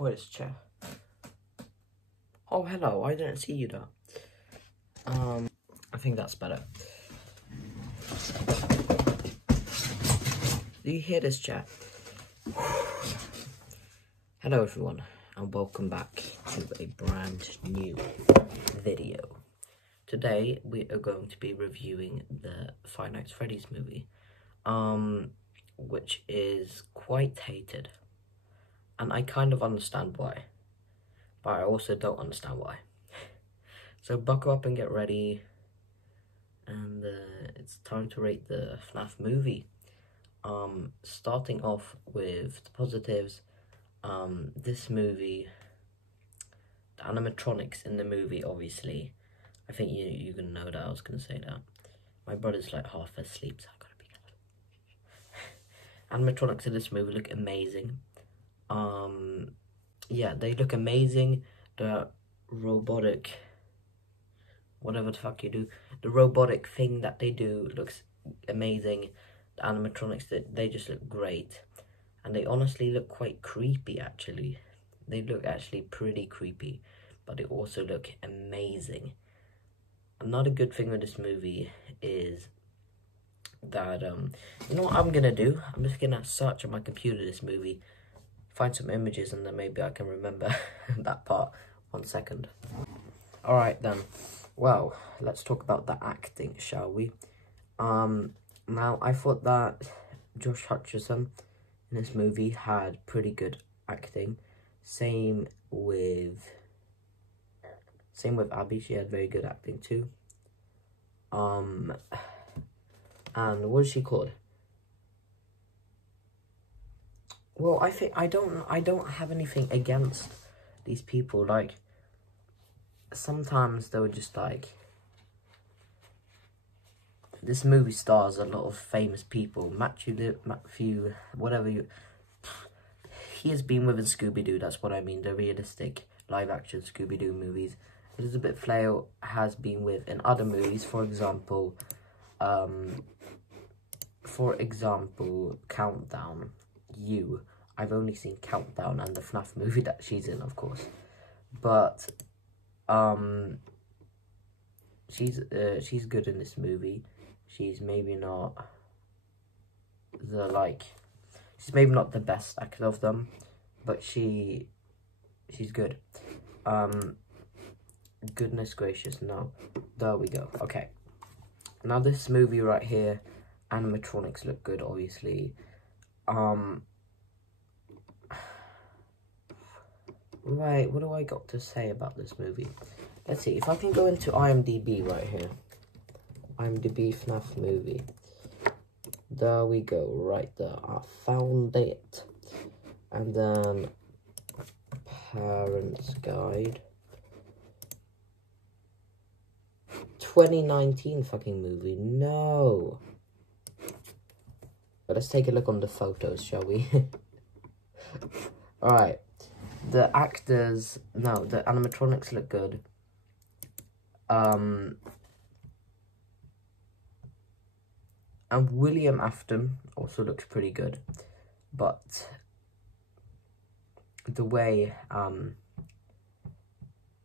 Voice chair. Oh, hello, I didn't see you though. I think that's better. Do you hear this, chat? Hello everyone, and welcome back to a brand new video. Today we are going to be reviewing the Five Nights at Freddy's movie, which is quite hated, and I kind of understand why, but I also don't understand why. So buckle up and get ready, and it's time to rate the Fnaf movie. Starting off with the positives, this movie, the animatronics in the movie, obviously, I think you're gonna know that I was gonna say that. My brother's like half asleep, so I gotta be careful. Animatronics in this movie look amazing. Yeah, they look amazing. The robotic, whatever the fuck you do, the robotic thing that they do looks amazing. The animatronics, they just look great, and they honestly look quite creepy. Actually, they look actually pretty creepy, but they also look amazing. Another good thing with this movie is that you know what I'm gonna do? I'm just gonna search on my computer this movie, find some images, and then maybe I can remember that part. 1 second. All right then. Well, let's talk about the acting, shall we? Now, I thought that Josh Hutcherson in this movie had pretty good acting. Same with Abby, she had very good acting too. And what is she called? Well, I think I don't have anything against these people. Like, sometimes they were just like, this movie stars a lot of famous people. Matthew, whatever he has been with in Scooby-Doo, that's what I mean, the realistic live-action Scooby-Doo movies. Elizabeth Flair has been with in other movies, for example, Countdown. I've only seen Countdown and the Fnaf movie that she's in, of course. But, she's good in this movie. She's maybe not the best actor of them, but she's good. Goodness gracious, no. There we go. Okay. Now this movie right here, animatronics look good, obviously. What do I got to say about this movie? Let's see, if I can go into IMDb right here. IMDb Fnaf movie. There we go, right there. I found it. And then Parents Guide. 2019 fucking movie. No. But let's take a look on the photos, shall we? Alright. The animatronics look good. And William Afton also looks pretty good, but the way,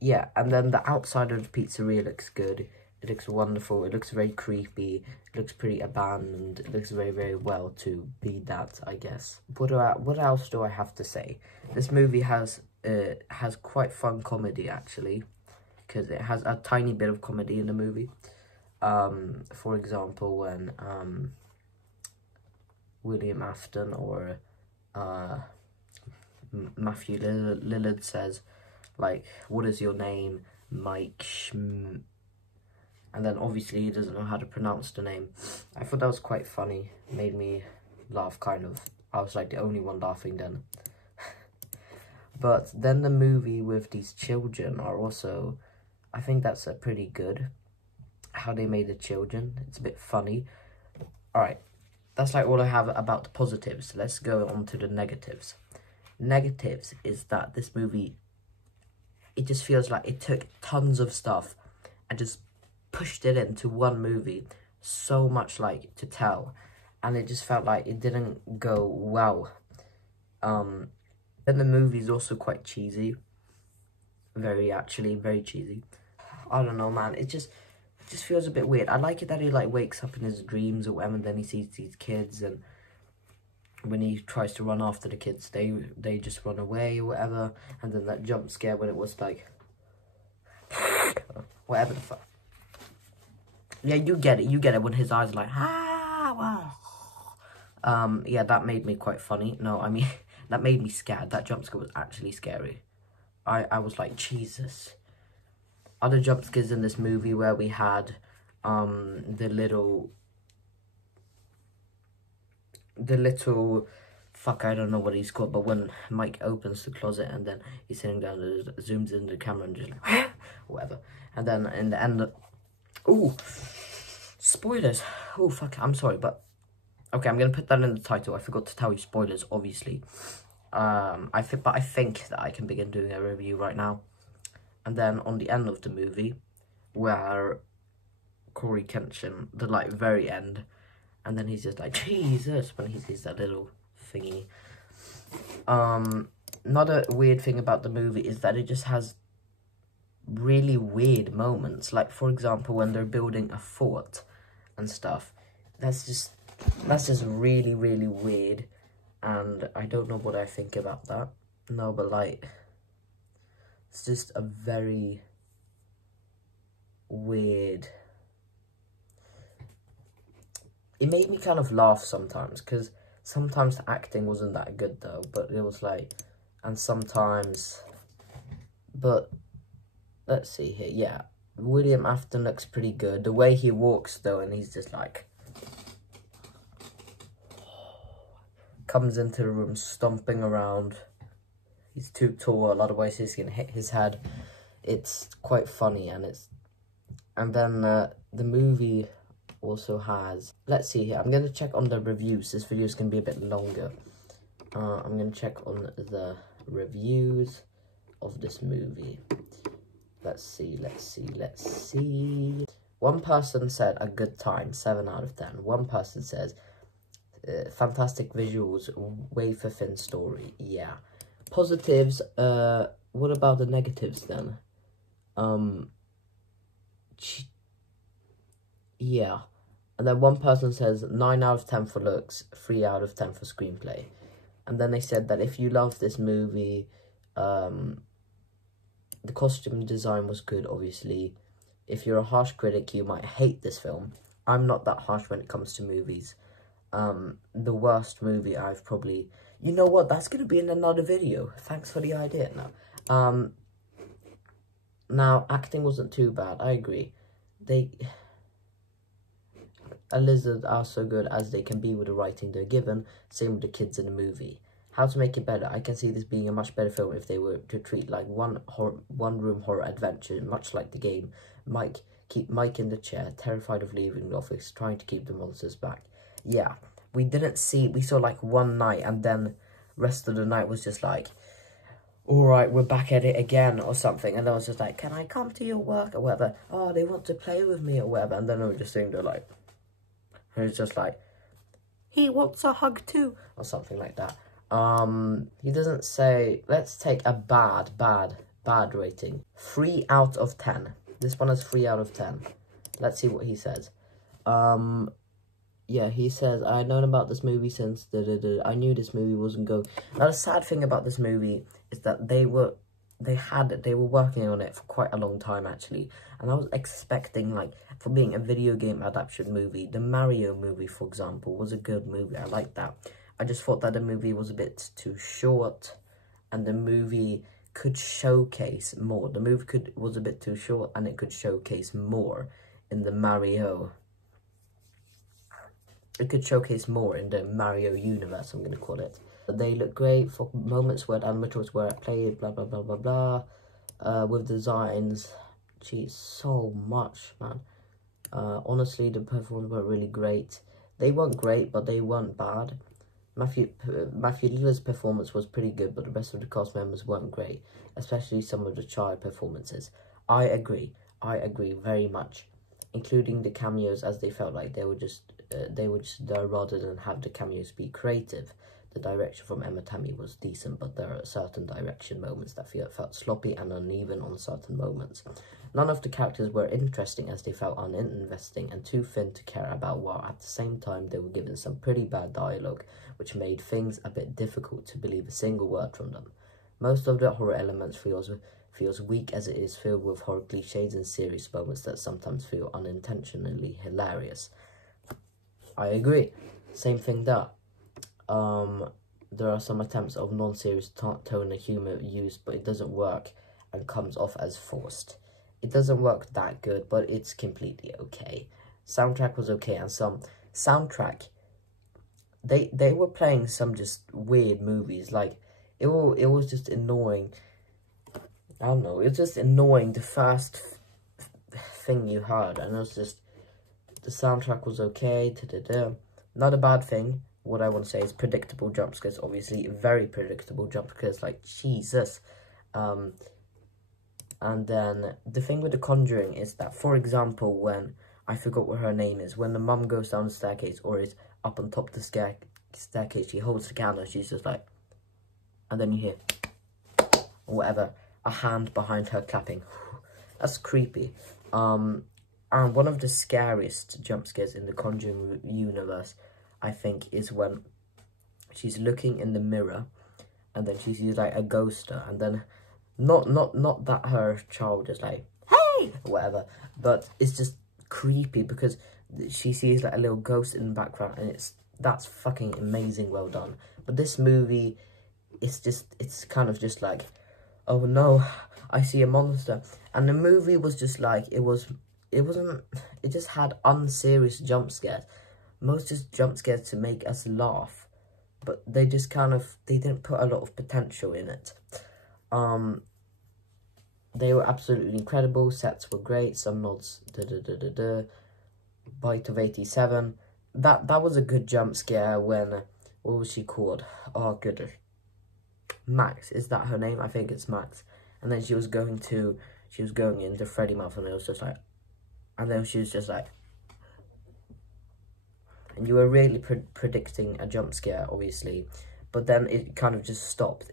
yeah, and then the outside of the pizzeria looks good. It looks wonderful. It looks very creepy. It looks pretty abandoned. It looks very, very well to be that, I guess. What else do I have to say? This movie has quite fun comedy, actually, because it has a tiny bit of comedy in the movie. For example, when William Afton or Matthew Lillard says, like, what is your name? Mike Schm... And then obviously he doesn't know how to pronounce the name. I thought that was quite funny. Made me laugh, kind of. I was like the only one laughing then. But then the movie with these children are also, I think that's pretty good. How they made the children. It's a bit funny. Alright. That's like all I have about the positives. Let's go on to the negatives. Negatives is that this movie, it just feels like it took tons of stuff and just pushed it into one movie. So much like to tell, and it just felt like it didn't go well. Then the movie's also quite cheesy. Very cheesy. I don't know, man. It just feels a bit weird. I like it that he like wakes up in his dreams or whatever, and then he sees these kids, and when he tries to run after the kids, they just run away or whatever, and then that jump scare when it was like whatever the fuck. Yeah, you get it when his eyes are like yeah, that made me quite funny. No, I mean that made me scared. That jump scare was actually scary. I was like, Jesus. Other jump scares in this movie where we had the little fuck, I don't know what he's called, but when Mike opens the closet and then he's sitting down and zooms into the camera and just like whatever, and then in the end, ooh, spoilers. Oh fuck, I'm sorry, but okay, I'm gonna put that in the title. I forgot to tell you spoilers, obviously. I think that I can begin doing a review right now. And then on the end of the movie, where Corey Kenshin, the like very end, and then he's just like, Jesus, when he sees that little thingy. Another weird thing about the movie is that it just has really weird moments. Like, for example, when they're building a fort and stuff. That's just really, really weird. And I don't know what I think about that. No, but like, it's just a very weird. It made me kind of laugh sometimes, because sometimes the acting wasn't that good though, but it was like, and sometimes, but let's see here, yeah, William Afton looks pretty good. The way he walks though, and he's just like, comes into the room stomping around. He's too tall, a lot of ways he's gonna hit his head. It's quite funny, and then the movie also has, let's see here, I'm gonna check on the reviews. This video is gonna be a bit longer. I'm gonna check on the reviews of this movie. Let's see. One person said a good time, 7 out of 10. One person says fantastic visuals, wafer thin story. Yeah. Positives, what about the negatives then? Yeah. And then one person says 9 out of 10 for looks, 3 out of 10 for screenplay. And then they said that if you love this movie, the costume design was good, obviously. If you're a harsh critic, you might hate this film. I'm not that harsh when it comes to movies. The worst movie I've probably... You know what? That's going to be in another video. Thanks for the idea. Now, acting wasn't too bad. I agree. A lizard are so good as they can be with the writing they're given. Same with the kids in the movie. How to make it better? I can see this being a much better film if they were to treat like one room horror adventure, much like the game. Keep Mike in the chair, terrified of leaving the office, trying to keep the monsters back. Yeah, we saw like one night, and then rest of the night was just like, alright, we're back at it again or something. And I was just like, can I come to your work or whatever? Oh, they want to play with me or whatever. And then I was just sitting there like, and it's just like, he wants a hug too, or something like that. He doesn't say, let's take a bad rating. 3 out of 10. This one is 3 out of 10. Let's see what he says. Yeah, he says, I'd known about this movie since I knew this movie wasn't going. Now, the sad thing about this movie is that they were working on it for quite a long time, actually. And I was expecting, like, for being a video game adaptation movie, the Mario movie, for example, was a good movie. I liked that. I just thought that the movie was a bit too short, and the movie could showcase more. The movie was a bit too short, and it could showcase more in the Mario. It could showcase more in the Mario universe, I'm going to call it. They look great for moments where animatronics were at play, blah, blah, blah, blah, blah. With designs, geez, so much, man. Honestly, the performances were really great. They weren't great, but they weren't bad. Matthew Lillard's performance was pretty good, but the rest of the cast members weren't great, especially some of the child performances. I agree very much, including the cameos, as they felt like they were just there rather than have the cameos be creative. The direction from Emma Tammy was decent, but there are certain direction moments that felt sloppy and uneven on certain moments. None of the characters were interesting, as they felt uninteresting and too thin to care about, while at the same time they were given some pretty bad dialogue, which made things a bit difficult to believe a single word from them. Most of the horror elements feels weak, as it is filled with horror cliches and serious moments that sometimes feel unintentionally hilarious. I agree. Same thing there. There are some attempts of non-serious tone and humour used, but it doesn't work and comes off as forced. It doesn't work that good, but it's completely okay. Soundtrack was okay, and some soundtrack, they were playing some just weird movies. Like, it was just annoying. I don't know, it was just annoying, the first thing you heard, and it was just, the soundtrack was okay, Not a bad thing. What I want to say is predictable jump scares, obviously, very predictable jump scares, like, Jesus. And then, the thing with The Conjuring is that, for example, when, I forgot what her name is, when the mum goes down the staircase, or is up on top of the staircase, she holds the candle, she's just like, and then you hear, or whatever, a hand behind her clapping. That's creepy. And one of the scariest jump scares in the Conjuring universe, I think, is when she's looking in the mirror, and then she sees like a ghoster, and then not that her child is like, hey, or whatever, but it's just creepy because she sees like a little ghost in the background, and that's fucking amazing, well done. But this movie, it's kind of just like, oh no, I see a monster. And the movie was just like, it just had unserious jump scares. Most just jump scares to make us laugh. But they just they didn't put a lot of potential in it. They were absolutely incredible, sets were great, some nods, Bite of 87. That was a good jump scare when, what was she called? Oh, good. Max, is that her name? I think it's Max. And then she was going into Freddy mouth, and it was just like, and then she was just like, and you were really predicting a jump scare, obviously, but then it kind of just stopped.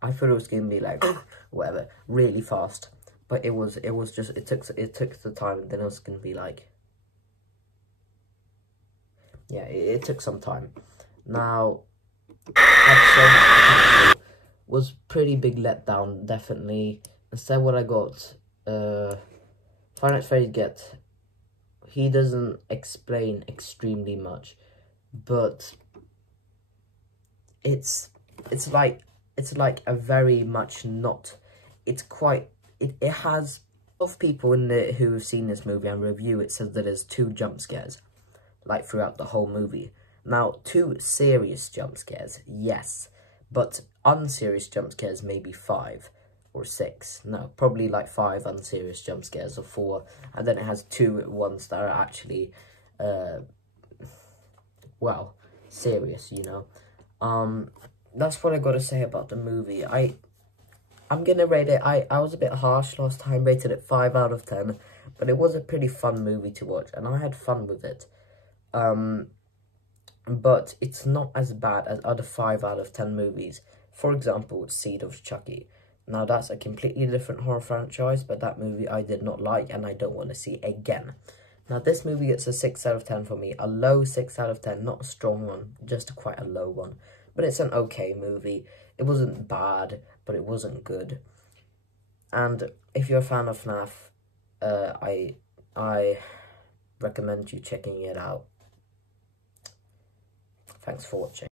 I thought it was going to be like, whatever, really fast, but it took the time, and then it was going to be like, yeah, it took some time. Now, episode was pretty big letdown, definitely. Instead, what I got, Five Nights at Freddy's he doesn't explain extremely much, but it's like a very much not, it has, of people who have seen this movie and review it, says that there's 2 jump scares, like throughout the whole movie. Now, 2 serious jump scares, yes, but unserious jump scares maybe 5 or 6. No, probably like 5 unserious jump scares or 4, and then it has 2 ones that are actually, well, serious, you know. That's what I gotta say about the movie. I'm gonna rate it, I was a bit harsh last time, rated it 5 out of 10, but it was a pretty fun movie to watch, and I had fun with it. But it's not as bad as other 5 out of 10 movies. For example, Seed of Chucky. Now, that's a completely different horror franchise, but that movie I did not like, and I don't want to see again. Now, this movie gets a 6 out of 10 for me. A low 6 out of 10, not a strong one, just quite a low one. But it's an okay movie. It wasn't bad, but it wasn't good. And if you're a fan of Fnaf, I recommend you checking it out. Thanks for watching.